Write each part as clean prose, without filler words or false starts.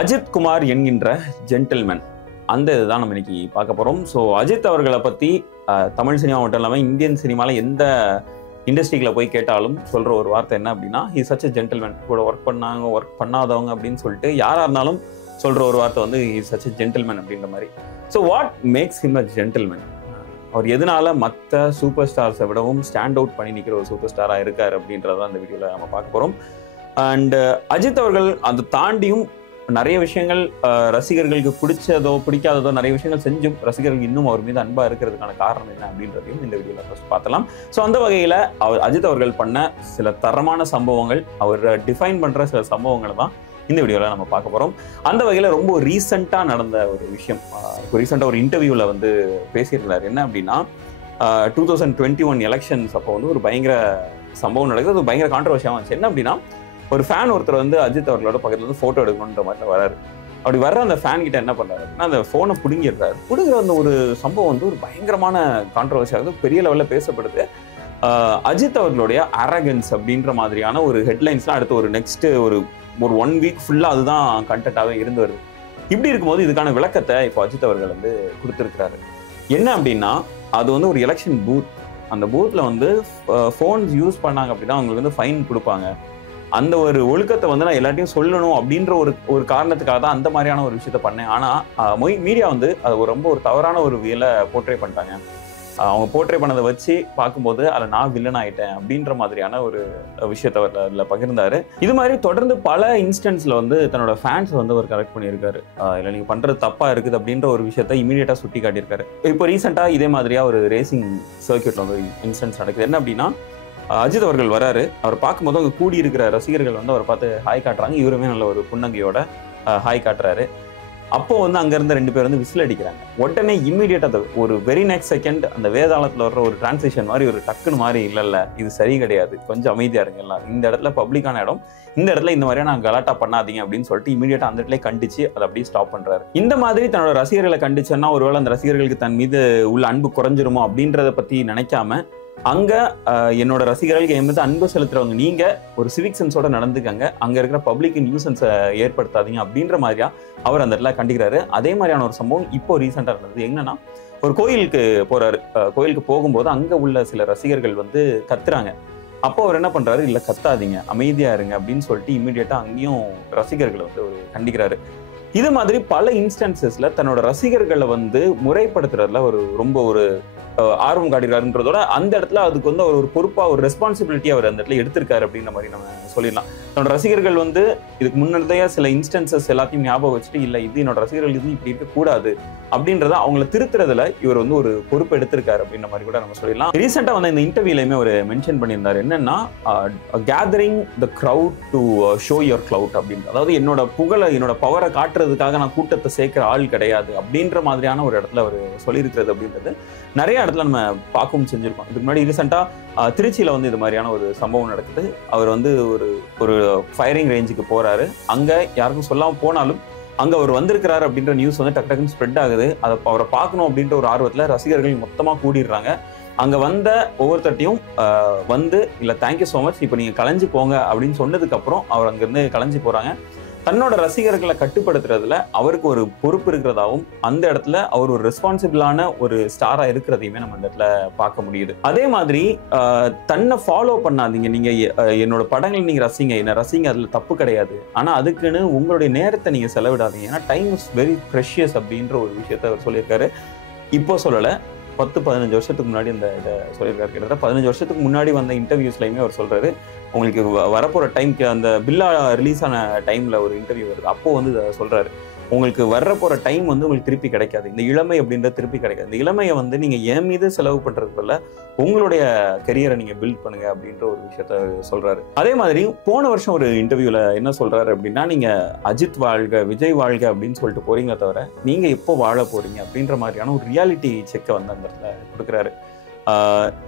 அஜித் குமார் என்கின்ற ஜென்டில்மேன் அந்த இதுதான் நம்ம இன்னைக்கு பார்க்க போறோம். ஸோ அஜித் அவர்களை பத்தி தமிழ் சினிமா மட்டும் இல்லாமல் இந்தியன் சினிமாவில் எந்த இண்டஸ்ட்ரியில் போய் கேட்டாலும் சொல்ற ஒரு வார்த்தை என்ன அப்படின்னா, ஹி சச் எ ஜென்டில்மேன். கூட ஒர்க் பண்ணாங்க ஒர்க் பண்ணாதவங்க அப்படின்னு சொல்லிட்டு யாரா இருந்தாலும் சொல்ற ஒரு வார்த்தை வந்து ஹி சச் எ ஜென்டில்மேன் அப்படின்ற மாதிரி. So what makes him a gentleman? அவர் எதனால மற்ற சூப்பர் ஸ்டார்ஸை விடவும் ஸ்டாண்ட் அவுட் பண்ணி நிற்கிற ஒரு சூப்பர் ஸ்டாராக இருக்கார் அப்படின்றதான் இந்த வீடியோவில் நம்ம பார்க்க போகிறோம். அண்ட் அஜித் அவர்கள் அதை தாண்டியும் நிறைய விஷயங்கள் ரசிகர்களுக்கு பிடிச்சதோ பிடிக்காததோ நிறைய விஷயங்கள் செஞ்சும் ரசிகர்கள் இன்னும் அவர் மீது அன்பா இருக்கிறதுக்கான காரணம் என்ன அப்படின்றதையும் இந்த வீடியோல ஃபர்ஸ்ட் பார்த்தலாம். ஸோ அந்த வகையில அஜித் அவர்கள் பண்ண சில தரமான சம்பவங்கள், அவர் டிஃபைன் பண்ற சில சம்பவங்களை தான் இந்த வீடியோல நம்ம பார்க்க போறோம். அந்த வகையில ரொம்ப ரீசெண்டா நடந்த ஒரு விஷயம், ரீசெண்டா ஒரு இன்டர்வியூல வந்து பேசியிருந்தார். என்ன அப்படின்னா, 2021 எலெக்ஷன்ஸ் அப்போ வந்து ஒரு பயங்கர சம்பவம் நடக்குது. அது பயங்கர கான்ட்ரவர்சியாக இருந்துச்சு. என்ன அப்படின்னா, ஒரு ஃபேன் ஒருத்தர் வந்து அஜித் அவர்களோட பக்கத்துல வந்து போட்டோ எடுக்கணுன்ற மாதிரி வராரு. அப்படி வர்ற அந்த ஃபேன் கிட்ட என்ன பண்றாரு அப்படின்னா, அந்த போனை பிடுங்கிடுறாரு. பிடுங்குற அந்த ஒரு சம்பவம் வந்து ஒரு பயங்கரமான கான்ட்ரவர்சியாக பெரிய லெவல்ல பேசப்படுது. அஜித் அவர்களுடைய அரகன்ஸ் அப்படின்ற மாதிரியான ஒரு ஹெட்லைன்ஸ்லாம் அடுத்து ஒரு நெக்ஸ்ட் ஒரு 1 வீக் ஃபுல்லா அதுதான் கண்டென்ட்டாகவே இருந்து வருது. இப்படி இருக்கும்போது இதுக்கான விளக்கத்தை இப்போ அஜித் அவர்கள் வந்து கொடுத்துருக்கிறாரு. என்ன அப்படின்னா, அது வந்து ஒரு எலெக்ஷன் பூத். அந்த பூத்ல வந்து ஃபோன்ஸ் யூஸ் பண்ணாங்க அப்படின்னா அவங்களுக்கு வந்து ஃபைன் கொடுப்பாங்க. அந்த ஒரு ஒழுக்கத்தை வந்து நான் எல்லாத்தையும் சொல்லணும் அப்படின்ற ஒரு காரணத்துக்காக தான் அந்த மாதிரியான ஒரு விஷயத்த பண்ணேன். ஆனால் மீடியா வந்து அது ரொம்ப ஒரு தவறான ஒரு வியலை போர்ட்ரே பண்ணிட்டாங்க. அவங்க போர்ட்ரே பண்ணதை வச்சு பார்க்கும்போது அதில் நான் வில்லன் ஆகிட்டேன் அப்படின்ற மாதிரியான ஒரு விஷயத்த அவர் அதில் பகிர்ந்தாரு. இது மாதிரி தொடர்ந்து பல இன்ஸ்டன்ஸில் வந்து தன்னோட ஃபேன்ஸ் வந்து அவர் கரெக்ட் பண்ணியிருக்காரு. இல்லை நீங்கள் பண்ணுறது தப்பாக இருக்குது அப்படின்ற ஒரு விஷயத்த இமீடியட்டாக சுட்டி காட்டியிருக்காரு. இப்போ ரீசெண்டாக இதே மாதிரியாக ஒரு ரேசிங் சர்க்கியூட்ல வந்து இன்ஸ்டன்ஸ் நடக்குது. என்ன அப்படின்னா, அஜித் அவர்கள் வராரு. அவர் பார்க்கும்போது அங்கே கூடி இருக்கிற ரசிகர்கள் வந்து அவரை பார்த்து ஹாய் காட்டுறாங்க. இவருமே நல்ல ஒரு புன்னகையோட ஹாய் காட்டுறாரு. அப்போ வந்து அங்கேருந்து 2 பேர் வந்து விசில் அடிக்கிறாங்க. உடனே இம்மீடியட்டாக ஒரு வெரி நெக்ஸ்ட் செகண்ட் அந்த வேதாளத்தில் வர்ற ஒரு டிரான்ஸ்லேஷன் மாதிரி ஒரு டக்குன்னு மாதிரி இல்லைல்ல, இது சரி கிடையாது, கொஞ்சம் அமைதியாக இருங்க எல்லாம், இந்த இடத்துல பப்ளிக்கான இடம், இந்த இடத்துல இந்த மாதிரியான கலாட்டா பண்ணாதீங்க அப்படின்னு சொல்லிட்டு இமீடியட்டா அந்த இடத்துல கண்டிச்சு அதை அப்படியே ஸ்டாப் பண்றாரு. இந்த மாதிரி தன்னோட ரசிகர்களை கண்டிச்சேன்னா ஒருவேளை அந்த ரசிகர்களுக்கு தன் மீது உள்ள அன்பு குறைஞ்சிருமோ அப்படின்றத பத்தி நினைக்காம, அங்க என்னோட ரசிகர்களுக்கு என் மீது அன்பு செலுத்துறவங்க நீங்க ஒரு சிவிக் சென்ஸோட நடந்துக்கங்க, அங்க இருக்கிற பப்ளிக் நியூசன்ஸை ஏற்படுத்தாதீங்க அப்படின்ற மாதிரியா அவர் அந்த இடத்துல கண்டிக்கிறாரு. அதே மாதிரியான ஒரு சம்பவம் இப்போ ரீசெண்டா இருந்தது. என்னன்னா, ஒரு கோயிலுக்கு போறாரு. கோயிலுக்கு போகும்போது அங்க உள்ள சில ரசிகர்கள் வந்து கத்துறாங்க. அப்போ அவர் என்ன பண்றாரு, இல்ல கத்தாதீங்க, அமைதியா இருங்க அப்படின்னு சொல்லிட்டு இமீடியட்டா அங்கேயும் ரசிகர்களை வந்து ஒரு கண்டிக்கிறாரு. இது மாதிரி பல இன்ஸ்டன்சஸ்ல தன்னோட ரசிகர்களை வந்து முறைப்படுத்துறதுல ரொம்ப ஒரு ஆர்வம் காட்டுகிறாருன்றதோட அந்த இடத்துல அதுக்கு வந்து அவர் ஒரு பொறுப்பா ஒரு ரெஸ்பான்சிபிலிட்டி அவர் அந்த இடத்துல எடுத்திருக்காரு அப்படின்ற மாதிரி நம்ம சொல்லிடலாம். என்னோட ரசிகர்கள் வந்து இதுக்கு முன்னதையா சில இன்ஸ்டன்சஸ் எல்லாத்தையும் ஞாபகம் வச்சுட்டு, இல்ல இது என்னோட ரசிகர்கள் இது இப்படி இருக்கக்கூடாது அப்படின்றத அவங்களை திருத்துறதுல இவர் வந்து ஒரு பொறுப்பு எடுத்திருக்காரு அப்படின்ற மாதிரி கூட நம்ம சொல்லிடலாம். ரீசெண்டா வந்து இந்த இன்டர்வியூலையுமே அவர் மென்ஷன் பண்ணியிருந்தாரு. என்னன்னா, gathering the crowd to show your clout அப்படின்னு. அதாவது என்னோட புகழை என்னோட பவரை காட்டுறதுக்காக நான் கூட்டத்தை சேர்க்கிற ஆள் கிடையாது அப்படின்ற மாதிரியான ஒரு இடத்துல அவர் சொல்லியிருக்கிறது அப்படின்றது நிறைய இடத்துல நம்ம பார்க்கவும் செஞ்சிருக்கோம். இதுக்கு முன்னாடி ரீசெண்டா திருச்சியில வந்து இது மாதிரியான ஒரு சம்பவம் நடக்குது. அவர் வந்து ஒரு ஃபயரிங் ரேஞ்சுக்கு போறாரு. அங்க யாருக்கும் சொல்லாம போனாலும் அங்க அவர் வந்திருக்கிறாரு அப்படின்ற நியூஸ் வந்து டக்கு டக்குன்னு ஸ்ப்ரெட் ஆகுது. அதை அவரை பார்க்கணும் அப்படின்ற ஒரு ஆர்வத்துல ரசிகர்கள் மொத்தமா கூடிடுறாங்க. அங்க வந்த ஒவ்வொருத்தையும் வந்து இல்ல தேங்க்யூ ஸோ மச், இப்போ நீங்க கலைஞ்சு போங்க அப்படின்னு சொன்னதுக்கு அப்புறம் அவர் அங்கிருந்து கலைஞ்சு போறாங்க. தன்னோட ரசிகர்களை கட்டுப்படுத்துறதுல அவருக்கு ஒரு பொறுப்பு இருக்கிறதாவும், அந்த இடத்துல அவர் ஒரு ரெஸ்பான்சிபிளான ஒரு ஸ்டாரா இருக்கிறதையுமே நம்ம அந்த இடத்துல பார்க்க முடியுது. அதே மாதிரி தன்னை ஃபாலோ பண்ணாதீங்க, நீங்க என்னோட படங்கள் நீங்க ரசிங்க, என்ன ரசிங்க, அதுல தப்பு கிடையாது, ஆனா அதுக்குன்னு உங்களுடைய நேரத்தை நீங்க செலவிடாதீங்க, ஏன்னா டைம் இஸ் வெரி ப்ரெஷியஸ் அப்படின்ற ஒரு விஷயத்த அவர் சொல்லியிருக்காரு. இப்போ சொல்லல, 10-15 வருஷத்துக்கு முன்னாடி இந்த இதை சொல்லியிருக்காரு. கிட்டத்தட்ட 15 வருஷத்துக்கு முன்னாடி வந்த இன்டர்வியூஸ்லையுமே அவர் சொல்றாரு, உங்களுக்கு வரப்போற டைம்க்கு அந்த பில்லா ரிலீஸ் ஆன டைம்ல ஒரு இன்டர்வியூ வருது. அப்போ வந்து இதை சொல்றாரு, உங்களுக்கு வரப்போற டைம் வந்து உங்களுக்கு திருப்பி கிடைக்காது, இந்த இளமை அப்படின்றது திருப்பி கிடைக்காது, இந்த இளமையை வந்து நீங்க என் மீது செலவு பண்றதுக்குள்ள உங்களுடைய கெரியரை நீங்க பில்ட் பண்ணுங்க அப்படின்ற ஒரு விஷயத்த சொல்றாரு. அதே மாதிரி போன வருஷம் ஒரு இன்டர்வியூல என்ன சொல்றாரு அப்படின்னா, நீங்க அஜித் வாழ்க விஜய் வாழ்க அப்படின்னு சொல்லிட்டு போறீங்க தவிர நீங்க எப்போ வாழ போறீங்க அப்படின்ற மாதிரியான ஒரு ரியாலிட்டி செக்கை வந்து அந்த இடத்துல கொடுக்குறாரு.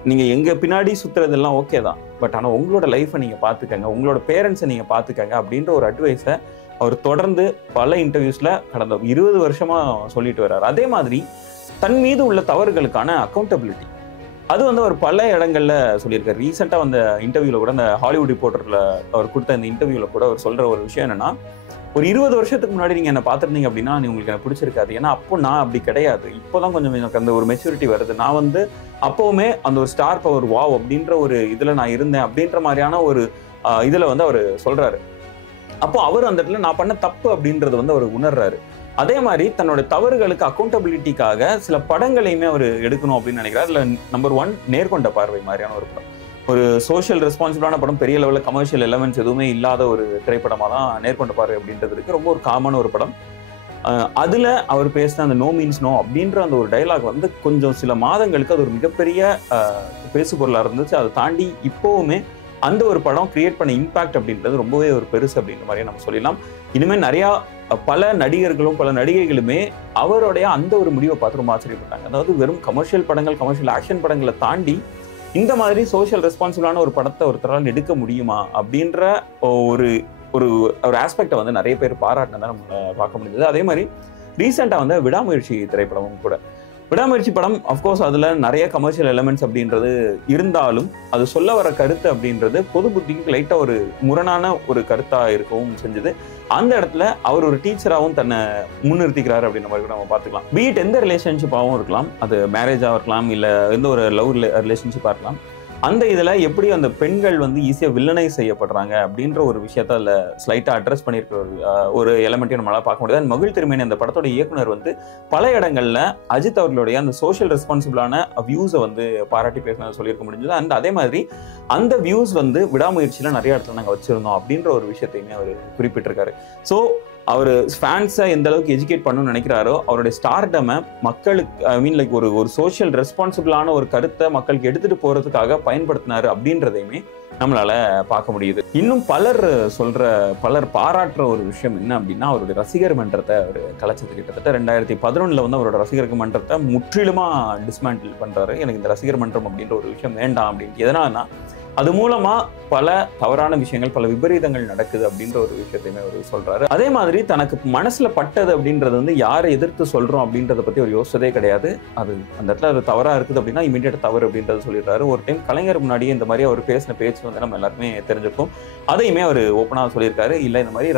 நீங்க எங்க பின்னாடி சுத்துறதெல்லாம் ஓகே தான், பட் ஆனா உங்களோட லைஃப்பை நீங்க பாத்துக்கங்க, உங்களோட பேரண்ட்ஸை நீங்க பாத்துக்கங்க அப்படின்ற ஒரு அட்வைஸை அவர் தொடர்ந்து பல இன்டர்வியூஸ்ல கடந்த 20 வருஷமா சொல்லிட்டு வர்றாரு. அதே மாதிரி தன் மீது உள்ள தவறுகளுக்கான அக்கௌண்டபிலிட்டி அது வந்து அவர் பல இடங்கள்ல சொல்லியிருக்காரு. ரீசெண்டா வந்த இன்டர்வியூல கூட, அந்த ஹாலிவுட் ரிப்போர்ட்டர்ல அவர் கொடுத்த இந்த இன்டர்வியூல கூட அவர் சொல்ற ஒரு விஷயம் என்னன்னா, ஒரு 20 வருஷத்துக்கு முன்னாடி நீங்க என்ன பார்த்துருந்தீங்க அப்படின்னா உங்களுக்கு எனக்கு பிடிச்சிருக்காது. ஏன்னா அப்போ நான் அப்படி கிடையாது. இப்போதான் கொஞ்சம் எனக்கு அந்த ஒரு மெச்சூரிட்டி வருது. நான் வந்து அப்பவுமே அந்த ஒரு ஸ்டார் பவர் வாவ் அப்படின்ற ஒரு இதுல நான் இருந்தேன் அப்படின்ற மாதிரியான ஒரு இதுல வந்து அவர் சொல்றாரு. அப்போ அவர் அந்த இடத்துல நான் பண்ண தப்பு அப்படின்றது வந்து அவர் உணர்றாரு. அதே மாதிரி தன்னோட தவறுகளுக்கு அக்கௌண்டபிலிட்டிக்காக சில படங்களையுமே அவர் எடுக்கணும் அப்படின்னு நினைக்கிறார். அதுல நம்பர் 1 நேர்கொண்ட பார்வை மாதிரியான ஒரு படம். ஒரு சோஷியல் ரெஸ்பான்சிபிளான படம், பெரிய லெவலில் கமர்ஷியல் எலமெண்ட்ஸ் எதுவுமே இல்லாத ஒரு திரைப்படமாக தான் நேர்கொண்ட பார்வை அப்படின்றது இருக்கு. ரொம்ப ஒரு காமன் ஒரு படம். அதுல அவர் பேசின அந்த நோ மீன்ஸ் நோ அப்படின்ற அந்த ஒரு டைலாக் வந்து கொஞ்சம் சில மாதங்களுக்கு அது ஒரு மிகப்பெரிய பேசு பொருளா இருந்துச்சு. அதை தாண்டி இப்போவுமே அந்த ஒரு படம் கிரியேட் பண்ண இம்பாக்ட் அப்படின்றது ரொம்பவே ஒரு பெருசு அப்படின்ற மாதிரியே நம்ம சொல்லலாம். இனிமேல் நிறையா பல நடிகர்களும் பல நடிகைகளுமே அவருடைய அந்த ஒரு முடிவை பார்த்து ரொம்ப ஆச்சரியப்பட்டாங்க. அதாவது வெறும் கமர்ஷியல் படங்கள், கமர்ஷியல் ஆக்ஷன் படங்களை தாண்டி இந்த மாதிரி சோஷியல் ரெஸ்பான்சிபிளான ஒரு படத்தை ஒருத்தரால் எடுக்க முடியுமா அப்படின்ற ஒரு ஒரு ஒரு ஆஸ்பெக்டை வந்து நிறைய பேர் பாராட்டினதை நம்ம பார்க்க முடிஞ்சது. அதே மாதிரி ரீசெண்டாக வந்து விடாமுயற்சி திரைப்படமும் கூட. விடாமுயற்சி படம் அஃப்கோர்ஸ் அதில் நிறைய கமர்ஷியல் எலமெண்ட்ஸ் அப்படின்றது இருந்தாலும் அது சொல்ல வர கருத்து அப்படின்றது பொது புத்திக்கு லைட்டாக ஒரு முரணான ஒரு கருத்தாக இருக்கவும் செஞ்சது. அந்த இடத்துல அவர் ஒரு டீச்சராகவும் தன்னை முன்னிறுத்திக்கிறாரு அப்படின்ற மாதிரி கூட நம்ம பார்த்துக்கலாம். பீட் எந்த ரிலேஷன்ஷிப்பாகவும் இருக்கலாம், அது மேரேஜாக இருக்கலாம், இல்லை எந்த ஒரு லவ் ரிலேஷன்ஷிப்பாக இருக்கலாம். அந்த இதில் எப்படி அந்த பெண்கள் வந்து ஈஸியாக வில்லனைஸ் செய்யப்படுறாங்க அப்படின்ற ஒரு விஷயத்த அதில் ஸ்லைட்டாக அட்ரஸ் பண்ணியிருக்கிற ஒரு எலமெண்ட்டையும் நம்மளால் பார்க்க முடியாது. மகிழ் திருமேனி அந்த படத்தோட இயக்குனர் வந்து பல இடங்களில் அஜித் அவர்களுடைய அந்த சோஷியல் ரெஸ்பான்சிபிளான வியூஸை வந்து பாராட்டி பேசினதை சொல்லியிருக்க முடிஞ்சது. அண்ட் அதே மாதிரி அந்த வியூஸ் வந்து விடாமுயற்சியில் நிறைய இடத்துல நாங்கள் வச்சுருந்தோம் அப்படின்ற ஒரு விஷயத்தையுமே அவர் குறிப்பிட்டிருக்காரு. ஸோ அவர் ஃபேன்ஸை எந்த அளவுக்கு எஜுகேட் பண்ணணும்னு நினைக்கிறாரோ அவருடைய ஸ்டார்டமை மக்களுக்கு லைக் ஒரு சோஷியல் ரெஸ்பான்சிபிளான ஒரு கருத்தை மக்களுக்கு எடுத்துகிட்டு போகிறதுக்காக பயன்படுத்தினாரு அப்படின்றதையுமே நம்மளால பார்க்க முடியுது. இன்னும் பலர் பாராட்டுற ஒரு விஷயம் என்ன அப்படின்னா அவருடைய ரசிகர் மன்றத்தை அவர் கலைச்சது. கிட்டத்தட்ட 2011 வந்து அவரோட ரசிகர் மன்றத்தை முற்றிலுமா டிஸ்மேண்டில் பண்றாரு. எனக்கு இந்த ரசிகர் மன்றம் அப்படின்ற ஒரு விஷயம் வேண்டாம் அப்படின்ட்டு. எதனால்னா அது மூலமா பல தவறான விஷயங்கள், பல விபரீதங்கள் நடக்குது அப்படின்ற ஒரு விஷயத்தையுமே அவர் சொல்றாரு. அதே மாதிரி தனக்கு மனசுல பட்டது அப்படின்றது வந்து யாரை எதிர்த்து சொல்றோம் அப்படின்றத பத்தி அவர் யோசிச்சதே கிடையாது. அது அந்த இடத்துல அது தவறா இருக்குது அப்படின்னா இமீடியட் தவறு அப்படின்றத சொல்லிடுறாரு. ஒரு டைம் கலைஞர் முன்னாடியே இந்த மாதிரி அவர் பேசின பேச்சு வந்து நம்ம எல்லாருமே தெரிஞ்சிருக்கோம். அதையுமே அவர் ஓப்பனாக சொல்லியிருக்காரு. இல்லை இந்த மாதிரி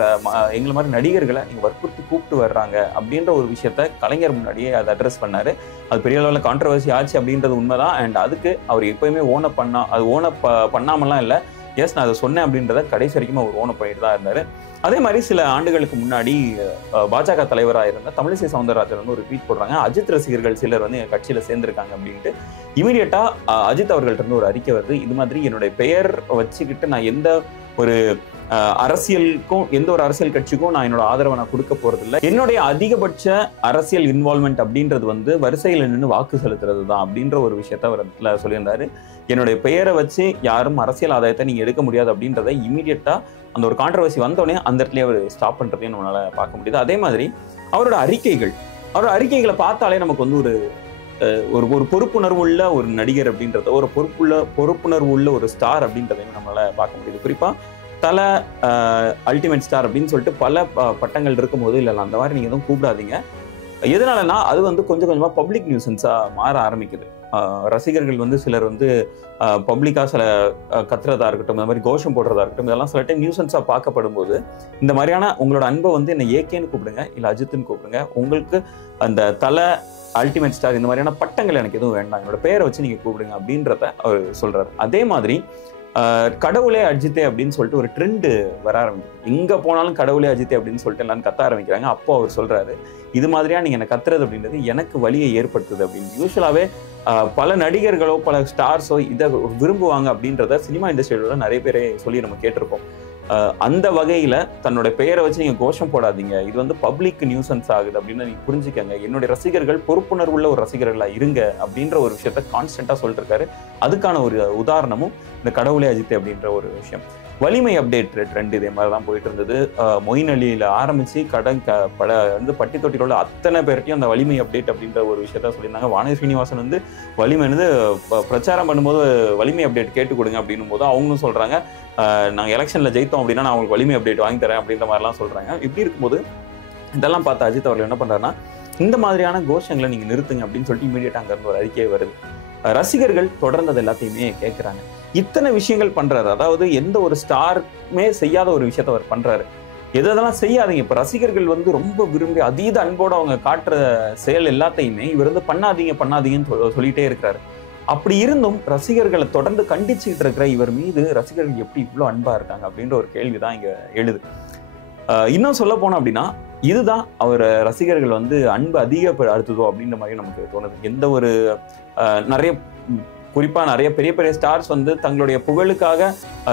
எங்களை மாதிரி நடிகர்களை நீங்க வற்புறுத்தி கூப்பிட்டு வர்றாங்க அப்படின்ற ஒரு விஷயத்த கலைஞர் முன்னாடியே அதை அட்ரஸ் பண்ணாரு. அது பெரிய அளவில் கான்ட்ரவர்சி ஆச்சு அப்படின்றது உண்மைதான். அண்ட் அதுக்கு அவர் எப்பயுமே பண்ணாமலாம் இல்லை. எஸ், நான் அதை சொன்னேன் அப்படின்றத கடைசி வரைக்கும் அவர் ஓன பண்ணிட்டு தான் இருந்தார். அதே மாதிரி சில ஆண்டுகளுக்கு முன்னாடி பாஜக தலைவராக இருந்த தமிழிசை சவுந்தரராஜன் வந்து ஒரு ட்வீட் போடுறாங்க, அஜித் ரசிகர்கள் சிலர் வந்து எங்கள் கட்சியில் சேர்ந்திருக்காங்க அப்படின்ட்டு. இமீடியட்டா அஜித் அவர்கள்ட்ட இருந்து ஒரு அறிக்கை வருது. இது மாதிரி என்னுடைய பெயர் வச்சுக்கிட்டு நான் எந்த ஒரு எந்த ஒரு அரசியல் கட்சிக்கும் நான் என்னோட ஆதரவை நான் கொடுக்க போறதில்லை. என்னுடைய அதிகபட்ச அரசியல் இன்வால்மெண்ட் அப்படின்றது வந்து வரிசையில் நின்று வாக்கு செலுத்துறது தான் அப்படின்ற ஒரு விஷயத்த அவர் சொல்லியிருந்தாரு. என்னுடைய பெயரை வச்சு யாரும் அரசியல் ஆதாயத்தை நீங்க எடுக்க முடியாது அப்படின்றத இமீடியட்டா அந்த ஒரு கான்ட்ரவர்சி வந்தோடனே அந்த இடத்துல அவர் ஸ்டாப் பண்றதையும் நம்மளால பார்க்க முடியுது. அதே மாதிரி அவரோட அறிக்கைகளை பார்த்தாலே நமக்கு வந்து ஒரு பொறுப்புணர்வு உள்ள ஒரு நடிகர் அப்படின்றத, ஒரு பொறுப்புணர்வு உள்ள ஒரு ஸ்டார் அப்படின்றதையும் நம்மளால பார்க்க முடியுது. குறிப்பா தல அல்டிமேட் ஸ்டார் அப்படின்னு சொல்லிட்டு பல பட்டங்கள் இருக்கும்போது இல்லை அந்த மாதிரி நீங்க எதுவும் கூப்பிடாதீங்க. எதனாலனா அது வந்து கொஞ்சம் கொஞ்சமா பப்ளிக் நியூசன்ஸா மாற ஆரம்பிக்குது. ரசிகர்கள் வந்து சிலர் வந்து பப்ளிக்கா சில கத்துறதா இருக்கட்டும், இந்த மாதிரி கோஷம் போடுறதா இருக்கட்டும், இதெல்லாம் சில டைம் நியூசன்ஸா பார்க்கப்படும் போது இந்த மாதிரியான உங்களோட அன்பை வந்து என்ன ஏகேன்னு கூப்பிடுங்க, இல்லை அஜித்னு கூப்பிடுங்க. உங்களுக்கு அந்த தல அல்டிமேட் ஸ்டார் இந்த மாதிரியான பட்டங்கள் எனக்கு எதுவும் வேண்டாம், என்னோட பேரை வச்சு நீங்க கூப்பிடுங்க அப்படின்றத அவர் சொல்றாரு. அதே மாதிரி கடவுளே அஜித்தே அப்படின்னு சொல்லிட்டு ஒரு ட்ரெண்டு வர ஆரம்பிக்கும். எங்க போனாலும் கடவுளே அஜித்தே அப்படின்னு சொல்லிட்டு எல்லாரும் கத்த ஆரம்பிக்கிறாங்க. அப்போ அவர் சொல்றாரு, இது மாதிரியா நீங்க என்ன கத்துறது அப்படின்றது எனக்கு வலியை ஏற்படுத்துது அப்படின்னு. யூஸ்வலாவே பல நடிகர்களோ பல ஸ்டார்ஸோ இதை விரும்புவாங்க அப்படின்றத சினிமா இண்டஸ்ட்ரியோட நிறைய பேரை சொல்லி நம்ம கேட்டிருக்கோம். அந்த வகையில தன்னோட பெயரை வச்சு நீங்க கோஷம் போடாதீங்க, இது வந்து பப்ளிக் நியூசன்ஸ் ஆகுது அப்படின்னு நீங்க புரிஞ்சுக்கங்க. என்னுடைய ரசிகர்கள் பொறுப்புணர்வுள்ள ஒரு ரசிகர்களா இருங்க அப்படின்ற ஒரு விஷயத்த கான்ஸ்டன்டா சொல்லிட்டு இருக்காரு. அதுக்கான ஒரு உதாரணமும் இந்த கடவுளே அஜித் அப்படின்ற ஒரு விஷயம். வலிமை அப்டேட் ட்ரெண்ட் இதே மாதிரி தான் போயிட்டு இருந்தது. மொயின் அலியில ஆரம்பிச்சு பட்டி தொட்டியில் உள்ள அத்தனை பேர்ட்டையும் அந்த வலிமை அப்டேட் அப்படின்ற ஒரு விஷயத்த சொல்லியிருந்தாங்க. வானதி ஸ்ரீனிவாசன் வந்து வலிமை வந்து பிரச்சாரம் பண்ணும்போது வலிமை அப்டேட் கேட்டு கொடுங்க அப்படின்னும் போது அவங்களும் சொல்றாங்க, நாங்கள் எலெக்ஷன்ல ஜெயித்தோம் அப்படின்னா நான் உங்களுக்கு வலிமை அப்டேட் வாங்கி தரேன் அப்படின்ற மாதிரிலாம் சொல்றாங்க. இப்படி இருக்கும்போது இதெல்லாம் பார்த்து அஜித் அவர்கள் என்ன பண்றாருன்னா, இந்த மாதிரியான கோஷங்களை நீங்க நிறுத்துங்க அப்படின்னு சொல்லிட்டு இமீடியட்டா அங்க இருந்து ஒரு அறிக்கை வருது. ரசிகர்கள் தொடர்ந்து அது எல்லாத்தையுமே கேட்கிறாங்க. இத்தனை விஷயங்கள் பண்றாரு, அதாவது எந்த ஒரு ஸ்டாருமே செய்யாத ஒரு விஷயத்த அவர் பண்றாரு. எதெல்லாம் செய்யாதீங்க. இப்ப ரசிகர்கள் வந்து ரொம்ப விரும்பி அதீத அன்போட அவங்க காட்டுற செயல் எல்லாத்தையுமே இவர் வந்து பண்ணாதீங்கன்னு சொல்லிட்டே இருக்கிறாரு. அப்படி இருந்தும் ரசிகர்களை தொடர்ந்து கண்டிச்சுக்கிட்டு இருக்கிற இவர் மீது ரசிகர்கள் எப்படி இவ்வளவு அன்பா இருக்காங்க அப்படின்ற ஒரு கேள்விதான் இங்க எழுது. இன்னும் சொல்ல போனோம் அப்படின்னா, இதுதான் அவர் ரசிகர்கள் வந்து அன்பு அதிகப்படுத்துதோ அப்படின்ற மாதிரி நமக்கு தோணுது. எந்த ஒரு நிறைய குறிப்பா நிறைய பெரிய பெரிய ஸ்டார்ஸ் வந்து தங்களுடைய புகழுக்காக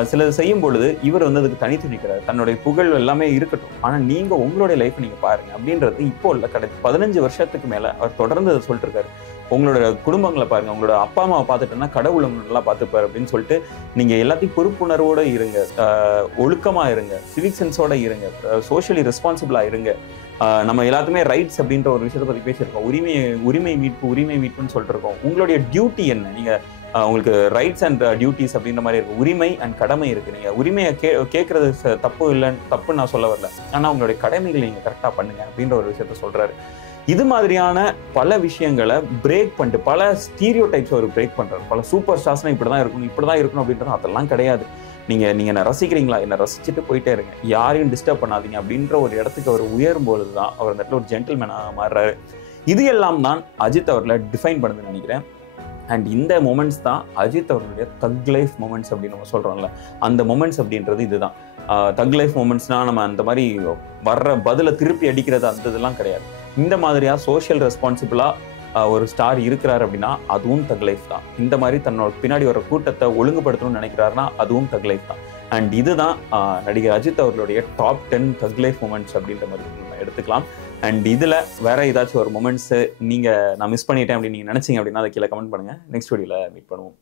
சிலது செய்யும் பொழுது இவர் வந்து அதுக்கு தனித்து நிற்கிறார். தன்னுடைய புகழ் எல்லாமே இருக்கட்டும், ஆனா நீங்க உங்களுடைய லைஃப் நீங்க பாருங்க அப்படின்றது இப்போ இல்ல, கடைசி 15 வருஷத்துக்கு மேல அவர் தொடர்ந்து அதை சொல்லிட்டு இருக்காரு. உங்களோட குடும்பங்களை பாருங்க, உங்களோட அப்பா அம்மாவை பார்த்துட்டோன்னா கடவுள் உங்களை நல்லா பார்த்துப்பாரு அப்படின்னு சொல்லிட்டு நீங்க எல்லாத்தையும் பொறுப்புணர்வோட இருங்க, ஒழுக்கமா இருங்க, சிவிக் சென்ஸோட இருங்க, சோஷியலி ரெஸ்பான்சிபிளா இருங்க. நம்ம எல்லாத்துமே ரைட்ஸ் அப்படின்ற ஒரு விஷயத்தை பத்தி பேசியிருக்கோம். உரிமை மீட்புன்னு சொல்லிட்டு இருக்கோம். உங்களுடைய டியூட்டி என்ன? நீங்க உங்களுக்கு ரைட்ஸ் அண்ட் டியூட்டிஸ் அப்படின்ற மாதிரி இருக்கு. உரிமை அண்ட் கடமை இருக்கு. நீங்க உரிமையை கேட்கறது தப்புன்னு நான் சொல்ல வரல, ஆனா உங்களுடைய கடமைகளை நீங்க கரெக்டா பண்ணுங்க அப்படின்ற ஒரு விஷயத்த சொல்றாரு. இது மாதிரியான பல விஷயங்களை பிரேக் பண்ணிட்டு பல ஸ்டீரியோ டைப்ஸ் அவர் பிரேக் பண்றாரு. பல சூப்பர் ஸ்டார்ஸ்னா இப்படிதான் இருக்கணும் அப்படின்றது அதெல்லாம் கிடையாது. நீங்க என்ன ரசிக்கிறீங்களா, என்ன ரசிச்சுட்டு போயிட்டே இருங்க, யாரையும் டிஸ்டர்ப் பண்ணாதீங்க அப்படின்ற ஒரு இடத்துக்கு அவர் உயரும் பொழுதுதான் அவர் அந்த இடத்துல ஒரு ஜென்டில்மேனா மாறுறாரு. இது எல்லாம் தான் அஜித் அவர்களை டிஃபைன் பண்ணுதுன்னு நினைக்கிறேன். அண்ட் இந்த மொமெண்ட்ஸ் தான் அஜித் அவர்களுடைய தக் லைஃப் மொமெண்ட்ஸ் அப்படின்னு நம்ம சொல்றோம்ல, அந்த மொமெண்ட்ஸ் அப்படின்றது இதுதான். தக் லைஃப் மொமெண்ட்ஸ்னா நம்ம அந்த மாதிரி வர்ற பதில திருப்பி அடிக்கிறது அந்த இதெல்லாம் கிடையாது. இந்த மாதிரியா சோஷியல் ரெஸ்பான்சிபிளா ஒரு ஸ்டார் இருக்கிறார் அப்படின்னா அதுவும் தக் லைஃப் தான். இந்த மாதிரி தன்னோட பின்னாடி வர கூட்டத்தை ஒழுங்குபடுத்தணும்னு நினைக்கிறாருன்னா அதுவும் தக் லைஃப் தான். அண்ட் இதுதான் நடிகர் அஜித் அவர்களுடைய டாப் 10 தக் லைஃப் மொமெண்ட்ஸ் அப்படின்ற மாதிரி நம்ம எடுத்துக்கலாம். அண்ட் இதுல வேற ஏதாச்சும் ஒரு மொமெண்ட்ஸ் நான் மிஸ் பண்ணிட்டேன் அப்படின்னு நீங்க நினைச்சீங்க அப்படின்னா அதை கீழே கமெண்ட் பண்ணுங்க. நெக்ஸ்ட் வீடியோல மீட் பண்ணுவோம்.